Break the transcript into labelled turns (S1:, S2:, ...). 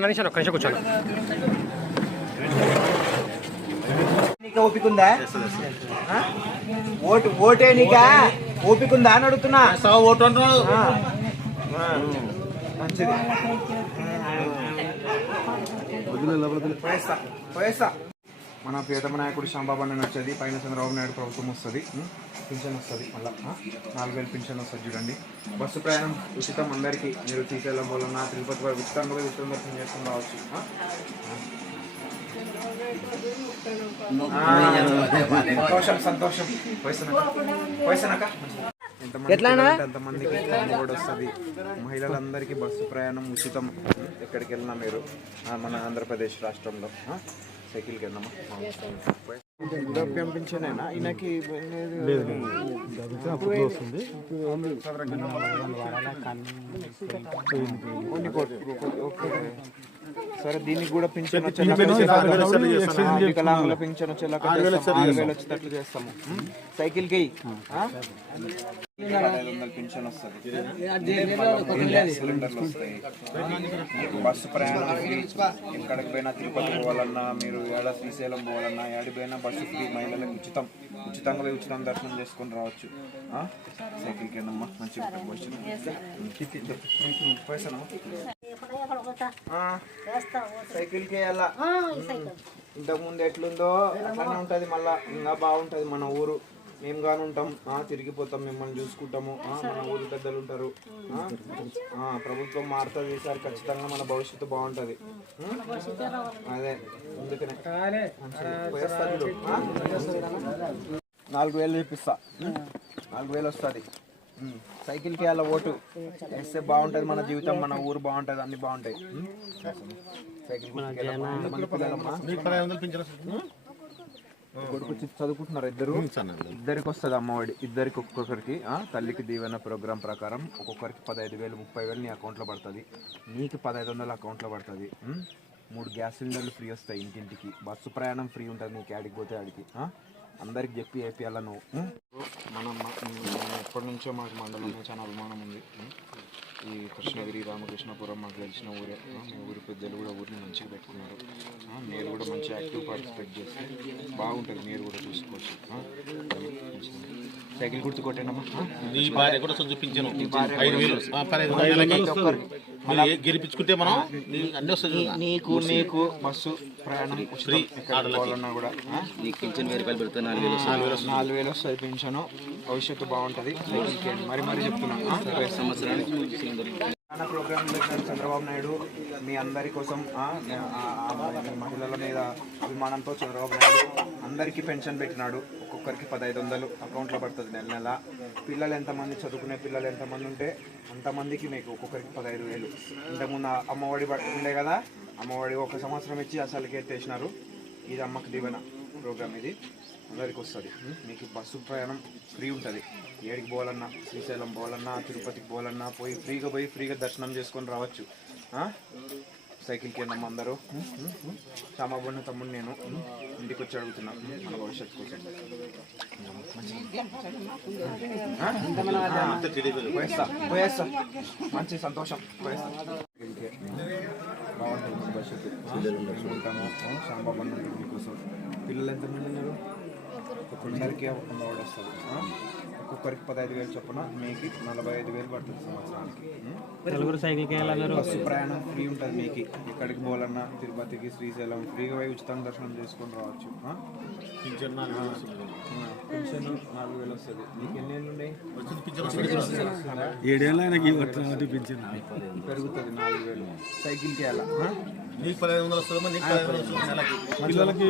S1: నిమిషం ఒక్క నిమిషం కూర్చోండి.
S2: నీకు ఓపిక ఉందా? ఆ? ఓటు ఓటే నీకా? ఓపిక ఉందా అని అడుగుతున్నా.
S3: ఓటు అంటున్నాడు.
S2: మంచిది. మన ప్రియతమ నాయకుడు శాంబాబు అని వచ్చేది. పైన చంద్రబాబు నాయుడు ప్రభుత్వం వస్తుంది? పింఛన్ వస్తుంది మళ్ళీ. నాలుగు వేలు పింఛన్ వస్తుంది చూడండి. బస్సు ప్రయాణం ఉచితం అందరికీ. మీరు శ్రీశైలం వలన తిరుపతి వరకు ఉచితంగా పోయి ఉచితం దర్శనం చేసుకుని రావచ్చు. సంతోషం సంతోషం. పోయిస్తున్నాక పోయిస్తున్నాక ఎంతమంది అంతమందికి అమ్మ కూడా వస్తుంది. మహిళలందరికీ బస్సు ప్రయాణం ఉచితం. ఎక్కడికి వెళ్ళినా మీరు మన ఆంధ్రప్రదేశ్ రాష్ట్రంలో? సైకిల్కి వెళ్ళామా ఈయనకి సరే దీనికి కూడా పింఛన్ వచ్చేలా వికలాంగుల పింఛన్ వచ్చేలా ఆరు వేలు వచ్చేటట్లు చేస్తాము. ఉం? సైకిల్ వస్తుంది. సిలిండర్లు వస్తాయి. బస్సు ప్రయాణం ఎక్కడికి పోయినా తిరుపతి పోవాలన్నా మీరు ఏడ శ్రీశైలం పోవాలన్నా ఏడికి పోయినా బస్సు ఫ్రీ మహిళలకు ఉచితం ఉచితంగా ఉచితం దర్శనం చేసుకొని రావచ్చు. ఆ? సైకిల్కి వెళ్ళమ్మా మంచి పైసనమ్మా సైకిల్కి వెళ్ళాలా ఇంతకు ముందు ఎట్లుందో అట్లానే ఉంటది మళ్ళా. ఇంకా బాగుంటది మన ఊరు. మేము గాని ఉంటాం ఆ, తిరిగిపోతాం మిమ్మల్ని చూసుకుంటాము. ఆ, మన ఊరు పెద్దలు ఉంటారు. ఆ, ఆ, ప్రభుత్వం మారుతుంది ఈసారి ఖచ్చితంగా మన భవిష్యత్తు బాగుంటది? అదే అందుకనే? నాలుగు వేలు చూపిస్తా? నాలుగు వేలు వస్తుంది. సైకిల్కి అలా ఓటు. వేస్తే బాగుంటది మన జీవితం మన ఊరు బాగుంటది అన్ని బాగుంటాయి? సైకిల్ కొడుకు చదువుకుంటున్నారు ఇద్దరు. ఇద్దరికి వస్తుంది అమ్మఒడి. ఇద్దరికి ఒక్కొక్కరికి ఆ, తల్లికి దీవెన ప్రోగ్రాం ప్రకారం ఒక్కొక్కరికి పదహైదు వేలు ముప్పై వేలు నీ అకౌంట్లో పడుతుంది. నీకు పదహైదు వందలు అకౌంట్లో పడుతుంది? మూడు గ్యాస్ సిలిండర్లు ఫ్రీ వస్తాయి ఇంటింటికి. బస్సు ప్రయాణం ఫ్రీ ఉంటుంది నీకు ఆడికి పోతే ఆడికి? అందరికి చెప్పి వేపియాల నువ్వు ఉం? మనం ఎప్పటి నుంచో మాకు మండలంలో చాలా అభిమానం ఉంది? ఈ కృష్ణగిరి రామకృష్ణపురం మాకు తెలిసిన ఊరే మీ ఊరి పెద్దలు కూడా ఊరిని మంచిగా పెట్టుకున్నారు ఆ, మీరు కూడా మంచి యాక్టివ్ పార్టిసిపేట్ చేస్తే బాగుంటుంది మీరు కూడా చూసుకోవచ్చు. సైకిల్ గుర్తు
S3: కొంచెం చూపించాను. వేలు గెలిపించుకుంటే మనం అన్ని వస్తుంది
S2: నీకు నీకు బస్సు ప్రయాణం ఫ్రీ ఎక్కడికి పోవాలన్నా కూడా. ఆ? నాలుగు వేలు వస్తుంది పెన్షన్ భవిష్యత్తు బాగుంటుంది. మరి మరి చెప్తున్నా. ఆ? చాలా ప్రోగ్రామ్ చంద్రబాబు నాయుడు మీ అందరి కోసం మహిళల మీద అభిమానంతో చంద్రబాబు నాయుడు అందరికీ పెన్షన్ పెట్టినాడు. ఒక్కరికి పదహైదు వందలు అకౌంట్లో పడుతుంది నెల నెల. పిల్లలు ఎంతమంది చదువుకునే పిల్లలు ఎంతమంది ఉంటే అంతమందికి మీకు ఒక్కొక్కరికి పదహైదు వేలు. ఇంతకుముందు అమ్మఒడి ఉండే కదా అమ్మఒడి ఒక సంవత్సరం ఇచ్చి అసలుకి ఎత్తేసినారు. ఇది అమ్మకి దీవెన ప్రోగ్రామ్ ఇది. అందరికి వస్తుంది. మీకు బస్సు ప్రయాణం ఫ్రీ ఉంటుంది. ఏడికి పోవాలన్నా శ్రీశైలం పోవాలన్నా తిరుపతికి పోవాలన్నా పోయి ఫ్రీగా పోయి ఫ్రీగా దర్శనం చేసుకొని రావచ్చు. సైకిల్కి వెళ్ళాము అందరూ. చామాబొన్న తమ్ముడు నేను. ఇంటికి వచ్చి అడుగుతున్నా. మన భవిష్యత్తు కోసం. పోయేస్తా. పోయేస్తా. మంచి సంతోషం. పోయేస్తా. బాగుంటుంది మన భవిష్యత్తు. ఉంటాము. అన్న మీకోసం పిల్లలు ఎంతమంది ఉన్నారు? ఒక్కొక్కరికి అమ్మఒడి వస్తుంది. ఆ? ఒక్కొక్కరికి పదహైదు వేలు చొప్పున మీకు నలభై ఐదు వేలు పడుతుంది సంవత్సరానికి. బస్సు ప్రయాణం ఫ్రీ ఉంటుంది మీకు. ఎక్కడికి పోవాలన్నా తిరుపతికి శ్రీశైలం ఫ్రీగా పోయి ఉచితంగా దర్శనం చేసుకొని రావచ్చు?
S3: పింఛన్ నాలుగు వేలు వస్తుంది.
S2: వస్తుంది. నీకు ఎన్ని ఏళ్ళు ఉన్నాయి
S3: వస్తుంది.
S4: ఏడేళ్ళ ఆయనకి పింఛన్
S2: పెరుగుతుంది నాలుగు వేలు. సైకిల్కి వెళ్ళా
S3: నీకు పదహైదు వందలు వస్తుందమ్మా నీకు పదహైదు వందలు వస్తుంది నెలకి
S4: పిల్లలకి